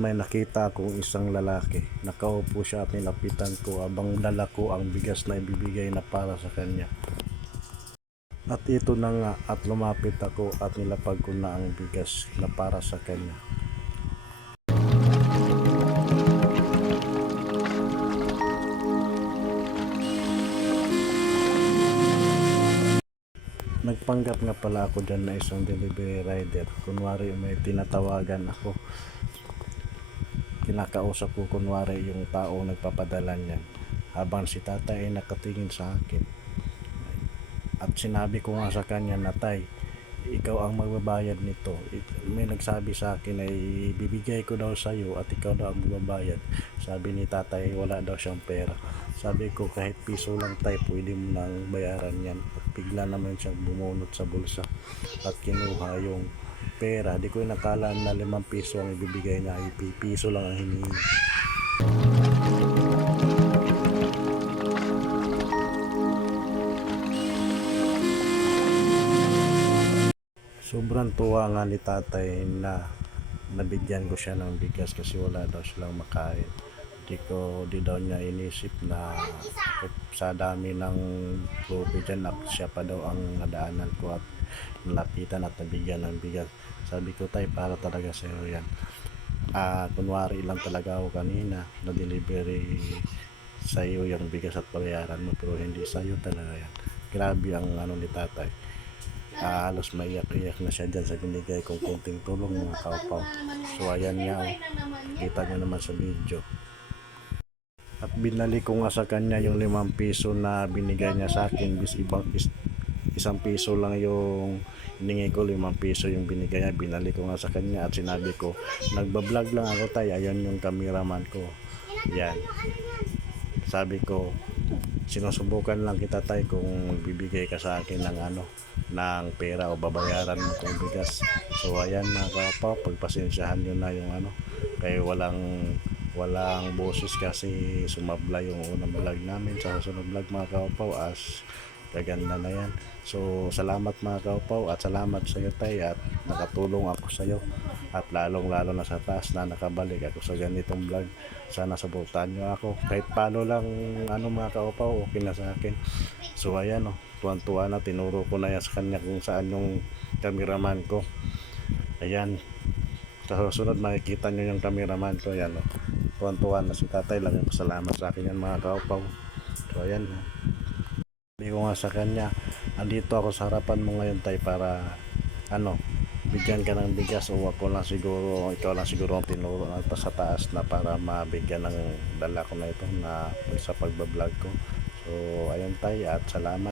may nakita akong isang lalaki. Nakaupo siya at nilapitan ko abang dala ko ang bigas na ibibigay na para sa kanya. At ito na nga, at lumapit ako at nilapag ko na ang bigas na para sa kanya. Nagpanggap nga pala ako dyan na isang delivery rider. Kunwari may tinatawagan ako, kinakausap ko kunwari yung tao nagpapadala niyan, habang si tatay ay nakatingin sa akin. At sinabi ko nga sa kanya na, "Tay, ikaw ang magbabayad nito." May nagsabi sa akin ay bibigay ko daw sa iyo at ikaw daw ang magbabayad. Sabi ni tatay wala daw siyang pera. Sabi ko kahit piso lang tay, pwede mo nang bayaran yan. At bigla naman siyang bumunot sa bulsa at kinuha yung pera. Di ko nakala na 5 piso ang ibibigay niya, ay piso lang ang hinihingi. Sobrang tuwa nga ni tatay na nabigyan ko siya ng bigas kasi wala daw silang makain. Di daw niya inisip na sa dami ng grupo dyan na siya pa daw ang nadaanan ko at nalapitan at nabigyan ng bigas. Sabi ko, tay, para talaga sa iyo yan. Kunwari lang talaga ako kanina na delivery sa iyo yung bigas at bayaran mo, pero hindi sa iyo talaga yan. Grabe ang ano ni tatay. Halos maiyak-iyak na siya dyan sa binigay kong konting tulong, mga kaupaw. So ayan nga, kita nyo naman sa video. At binali ko nga sa kanya yung 5 piso na binigay niya sa akin. Isang piso lang yung hiningi ko, 5 piso yung binigay niya. Binali ko nga sa kanya at sinabi ko, nagbablog lang ako tay, ayan yung cameraman ko. Yan. Sabi ko, sinusubukan lang kita tay kung bibigay ka sa akin ng ng pera o babayaran mo itong bigas. So ayan mga kapaw, pagpasensyahan nyo na yung kaya walang boses kasi sumabla yung unang vlog namin. Sa susunod vlog mga kapaw, as kaganda na yan. So salamat mga kapaw at salamat sa iyo tay, at nakatulong ako sa iyo, at lalong lalo na sa taas na nakabalik ako sa ganitong vlog. Sana suportahan nyo ako kahit paano lang, mga kaupaw, okay na sa akin. So ayan tuwan-tuwa na, tinuro ko na yan sa kanya kung saan yung cameraman ko. Ayan, sa susunod makikita nyo yung cameraman ko. Ayan tuwan-tuwa na si tatay, lang yung salamat sa akin yan mga kaupaw. So ayan, sabi ko nga sa kanya, andito ako sa harapan mo ngayon tay para bigyan ka ng bigas, o ikaw lang siguro ang tinuro na sa taas na para mabigyan ng dala ko na ito na sa pagbablog ko. So ayun tay, at salamat.